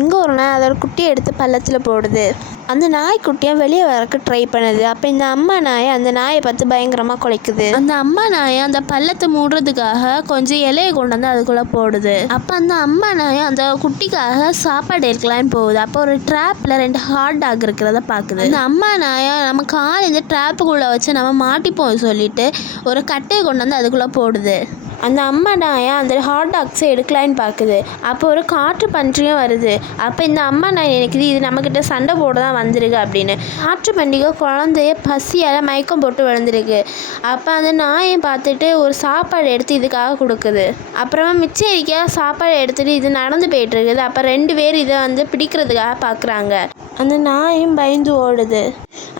இங்கே ஒரு நாய் அதோட குட்டியை எடுத்து பள்ளத்தில் போடுது. அந்த நாய்க்குட்டியும் வெளியே வரக்கு ட்ரை பண்ணுது. அப்போ இந்த அம்மா நாயை அந்த நாயை பார்த்து பயங்கரமாக குலைக்குது. அந்த அம்மா நாயை அந்த பள்ளத்தை மூடுறதுக்காக கொஞ்சம் இலையை கொண்டு வந்து அதுக்குள்ளே போடுது. அப்போ அந்த அம்மா நாயை அந்த குட்டிக்காக சாப்பாடு எடுக்கலான்னு போகுது. அப்போ ஒரு ட்ராப்பில் 2 ஹாட் டாக் இருக்கிறத பார்க்குது. அந்த அம்மா நாயை நம்ம கால் இந்த ட்ராப்புக்குள்ளே வச்சு நம்ம மாட்டிப்போம் சொல்லிட்டு ஒரு கட்டையை கொண்டு வந்து அதுக்குள்ளே போடுது. அந்த அம்மா நாயை அந்த ஹாட் டாக்ஸை எடுக்கலான்னு பார்க்குது. அப்போ ஒரு காற்று பன்றியும் வருது. அப்போ இந்த அம்மா நாய் நினைக்குது இது நம்மக்கிட்ட சண்டை போட தான் வந்திருக்கு அப்படின்னு. காற்று பண்டிகை குழந்தைய பசியால் மயக்கம் போட்டு விழுந்திருக்கு. அப்போ அந்த நாயை பார்த்துட்டு ஒரு சாப்பாடு எடுத்து இதுக்காக கொடுக்குது. அப்புறமா மிச்சரிக்காக சாப்பாடு எடுத்துகிட்டு இது நடந்து போயிட்டு இருக்குது. அப்போ 2 பேர் இதை வந்து பிடிக்கிறதுக்காக பார்க்குறாங்க. அந்த நாயும் பயந்து ஓடுது.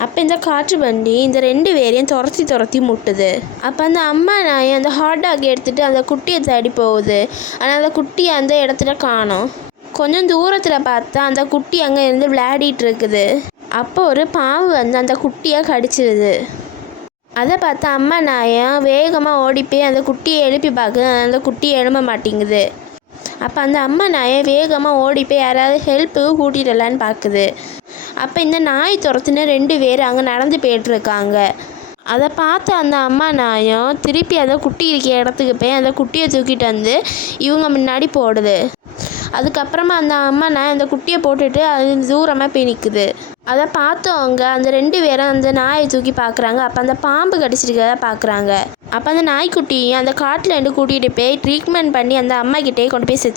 அப்போ இந்த காற்று வண்டி இந்த 2 பேரையும் துரத்தி முட்டுது. அப்போ அந்த அம்மா நாய் அந்த ஹாட் டாக் எடுத்துகிட்டு அந்த குட்டியை தேடி போகுது. ஆனால் அந்த குட்டியை அந்த இடத்துல காணோம். கொஞ்சம் தூரத்தில் பார்த்தா அந்த குட்டி அங்கே இருந்து விளையாடிட்டு இருக்குது. அப்போ ஒரு பாம்பு வந்து அந்த குட்டியை கடிச்சிருது. அதை பார்த்தா அம்மா நாயும் வேகமாக ஓடி போய் அந்த குட்டியை எழுப்பி பார்க்குது. அந்த குட்டியை எழும்ப மாட்டேங்குது. அப்போ அந்த அம்மா நாயை வேகமாக ஓடி போய் யாராவது ஹெல்ப்புக்கு கூட்டிடலான்னு பார்க்குது. அப்போ இந்த நாய் துரத்துன்னு 2 பேர் அங்கே நடந்து போயிட்டுருக்காங்க. அதை பார்த்து அந்த அம்மா நாயும் திருப்பி அந்த குட்டி இருக்க இடத்துக்கு போய் அந்த குட்டியை தூக்கிட்டு வந்து இவங்க முன்னாடி போடுது. அதுக்கப்புறமா அந்த அம்மா நாய் அந்த குட்டியை போட்டுட்டு அது தூரமாக போய் நிற்குது. அதை பார்த்தவங்க அந்த 2 பேரும் அந்த நாயை தூக்கி பார்க்குறாங்க. அப்போ அந்த பாம்பு கடிச்சிருக்கிறத பார்க்குறாங்க. அப்போ அந்த நாய்க்குட்டியும் அந்த காட்டில் கூட்டிகிட்டு போய் ட்ரீட்மெண்ட் பண்ணி அந்த அம்மா கிட்டே கொண்டு போய் சேர்த்து